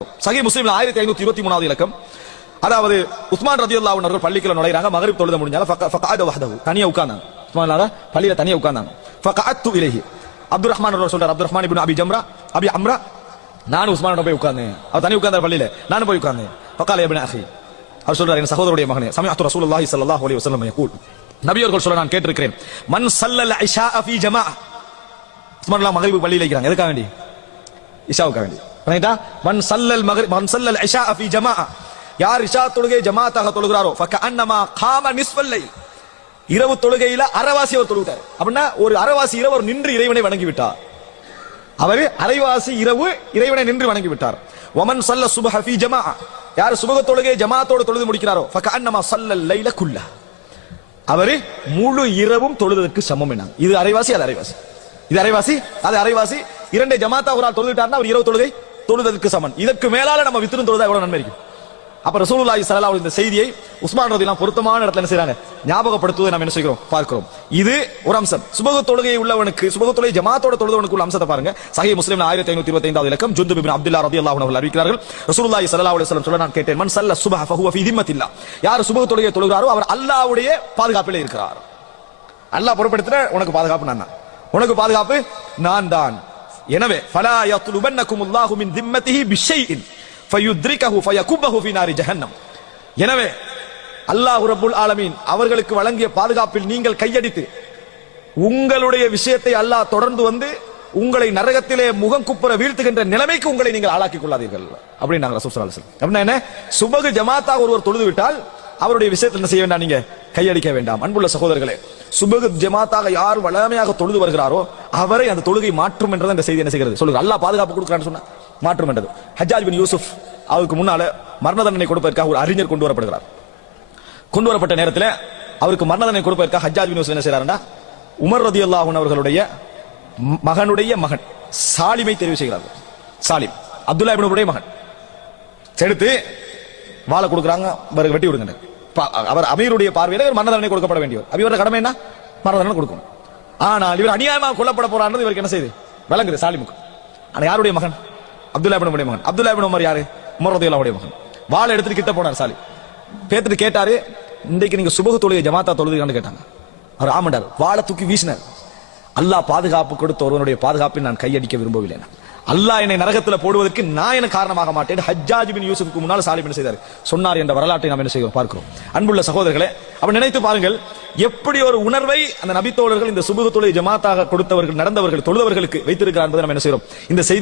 சஹீஹ் முஸ்லிம்ல 1523வது இலக்கம். அதாவது உஸ்மான் ரலியல்லாஹு அன்ஹு அவர்கள் பள்ளிக்குள்ள நுழைறாங்க. மக்ரிப் தொழுத முடிஞ்சால ஃபகஅத வஹதஹு, தனியா உட்கார்ந்தாங்க. உஸ்மான் பள்ளியில தனியா உட்கார்ந்தாங்க. ஃபகஅத்து இலைஹி, அப்துல் ரஹ்மான் அவர்கள் சொல்றார், அப்துல் ரஹ்மான் இப்னு அபி அம்ரா, நான் உஸ்மான் போய் உட்கார்ந்தேன். அவர் தனியா உட்கார்ந்தார் பள்ளியில, நானும் போய் உட்கார்ந்தேன். ஃபகால இப்னு அஹி, அவர் சொல்றார், என் சகோதரருடைய மகனே, சமஅத்து ரசூலுல்லாஹி ஸல்லல்லாஹு அலைஹி வஸல்லம் யகூல், நபி அவர்கள் சொல்ல நான் கேட்டிருக்கிறேன், மன் ஸல்லல் இஷா ஃபீ ஜமாஅ, உஸ்மான் மக்ரிப் பள்ளியில இருக்கிறாங்க, எதுக்காக வேண்டி? இஷாவுக்காக வேண்டி. ரைட்டா? மன் ஸல்லல் இஷா ஃபீ ஜமாஅ, யார் இஷா தொழுகை ஜமாத்தாக தொழுகிறாரோ, ஃபகஅன்னமா காம நிஸ்ஃபல் லைல், இரவு தொழுகையில அரைவாசி அவர் தொழுகிறார். அப்படின்னா ஒரு அரைவாசி இரவு அவர் நின்று இறைவனை வணங்கி விட்டார். அவர் அரைவாசி இரவு இறைவனை நின்று வணங்கி விட்டார். வமன் ஸல்ல சுப்ஹ ஃபீ ஜமாஅ, யார் சுபஹ தொழுகை ஜமாத்தோடு தொழுது முடிக்கிறாரோ, ஃபகஅன்னமா ஸல்லல் லைல குல்ல, அவர் முழு இரவும் தொழுதற்கு சமம். என்ன இது? அரைவாசி, அது அரைவாசி. இது அரைவாசி, அது அரைவாசி. இரண்டை ஜமாத்தா ஒரு ஆள் தொழுதுட்டார்னா அவர் இரவு தொழுகை தொழுதற்கு சமன். இதற்கு மேலால நம்ம வித்திரும் தொழுதா எவ்வளவு நன்மை இருக்கும். அப்ப ரசூலுல்லாஹி ஸல்லல்லாஹு அலைஹி வஸல்லம் இந்த செய்தியை உஸ்மான் ரலியல்லாஹு பொருத்தமான இடத்துல என்ன செய்றாங்க? ஞாபகப்படுத்துவதை நாம் என்ன செய்கிறோம்? பார்க்கிறோம். இது ஒரு அம்சம். சுபஹ் தொழுகை உள்ளவனுக்கு, சுபஹ் தொழுகை ஜமாத்தோட தொழுதவனுக்கு உள்ள அம்சத்தை பாருங்க. சஹீஹ் முஸ்லிம்ல 1525வது இலக்கம். ஜுந்துப் இப்னு அப்துல்லாஹ் ரலியல்லாஹு அன்ஹு அவர்கள் அறிவிக்கிறார்கள், ரசூலுல்லாஹி ஸல்லல்லாஹு அலைஹி வஸல்லம் சொல்ல நான் கேட்டேன், மன் ஸல்ல சுப்ஹ ஃபஹுவ ஃபீ திம்மத்தில்லாஹ், யார் சுபஹ் தொழுகை தொழுகிறாரோ அவர் அல்லாஹ்வுடைய பாதுகாப்பிலே இருக்கிறார். அல்லாஹ் பொறுப்படுத்துற உனக்கு பாதுகாப்பு நான் தான், உனக்கு பாதுகாப்பு நான் தான். எனவே ஃபலா யத்லுபன்னகுமுல்லாஹு மின் திம்மத்திஹி பிஷைஇன் ஃபயுத்ரிகஹு ஃபயகுபஹு ஃபீ நாரி ஜஹன்னம். எனவே அல்லாஹ் ரப்புல் ஆலமீன் அவர்களுக்கு வழங்கிய பாதுகாப்பில் நீங்கள் கையடித்து உங்களுடைய விஷயத்தை அல்லாஹ் தொடர்ந்து வந்து உங்களை நரகத்திலே முகம் குப்புற வீழ்த்துகின்ற நிலைமைக்கு உங்களை நீங்கள் ஆளாக்கிக் கொள்ளாதீர்கள் அப்படின்னு நாங்கள் ரசூல் ஸல்லல்லாஹு அலைஹி வஸல்லம். அப்படின்னா என்ன? சுபஹ் ஜமாத்தாக ஒருவர் தொழுது விட்டால் அவருடைய விஷயத்தில் என்ன செய்ய வேண்டாம்? நீங்க கையடிக்க வேண்டாம். அன்புள்ள சகோதரர்களே, சுபஹ் ஜமாத்தாக யார் வளமையாக தொழுது வருகிறாரோ அவரை அந்த தொழுகை மாற்றும் என்றது இந்த செய்தி என்ன செய்கிறது? சொல்லுங்க. அல்லாஹ் பாதுகாப்பு கொடுக்கிறான்னு சொன்னா மாற்றும் என்றது. ஹஜ்ஜாஜ் பின் யூசுப் அவருக்கு முன்னால மரண தண்டனை கொடுப்பதற்காக ஒரு அறிஞர் கொண்டு வரப்படுகிறார். கொண்டு வரப்பட்ட நேரத்தில் அவருக்கு மரண தண்டனை கொடுப்பதற்காக ஹஜ்ஜாஜ் பின் யூசுப் என்ன செய்யறாருன்னா, உமர் ரலியல்லாஹு அன்ஹு அவர்களுடைய மகனுடைய மகன் சாலிமை தெரிவு செய்கிறார்கள். சாலிம் அப்துல்லா இப்னு உபையுடைய மகன் எடுத்து வாளை கொடுக்குறாங்க, வெட்டி விடுங்க. அவர் அமீருடைய பார்வையில மரண தண்டனை கொடுக்கப்பட வேண்டியவர். இவரோட கடமை என்ன? மரண தண்டனை கொடுக்கணும். ஆனால் இவர் அநியாயமாக கொல்லப்பட போறாருன்னு இவருக்கு என்ன செய்யுது? விளங்குது சாலிமுக்கு. ஆனா யாருடைய மகன்? அப்துல்லா இப்னு உபையுடைய மகன். அப்துல்லா இப்னு உமர் யாரு? உமர் ரலியல்லாஹு அன்ஹுடைய மகன். வாளை எடுத்துட்டு கிட்ட போனார் சாலிம். பேத்துட்டு கேட்டாரு, இன்றைக்கு நீங்க சுபஹ் தொழுகை ஜமாத்தா தொழுதுன்னு கேட்டாங்க. அவர் ஆமண்டார், வாளை தூக்கி வீசினார். அல்லாஹ் பாதுகாப்பு கொடுத்த ஒருவனுடைய பாதுகாப்பை நான் கையடிக்க விரும்பவில்லை. அல்லாஹ் என்னை நரகத்துல போடுவதற்கு நான் என்ன காரணமாக மாட்டேன். ஹஜ்ஜாஜ் பின் யூசுஃப்க்கு முன்னால் சாலிம் என்ன செய்தார் சொன்னார் என்ற வரலாற்றை நாம் என்ன செய்கிறோம் பார்க்கிறோம். அன்புள்ள சகோதரர்களே, அப்ப நினைத்து பாருங்கள், எப்படி ஒரு உணர்வை அந்த நபி தோழர்கள் இந்த சுபஹ் தொழுகை ஜமாத்தாக கொடுத்தவர்கள், நடந்தவர்கள், தொழுதவர்களுக்கு வைத்திருக்கிறார் என்பதை நாம் என்ன செய்கிறோம் இந்த செய்தி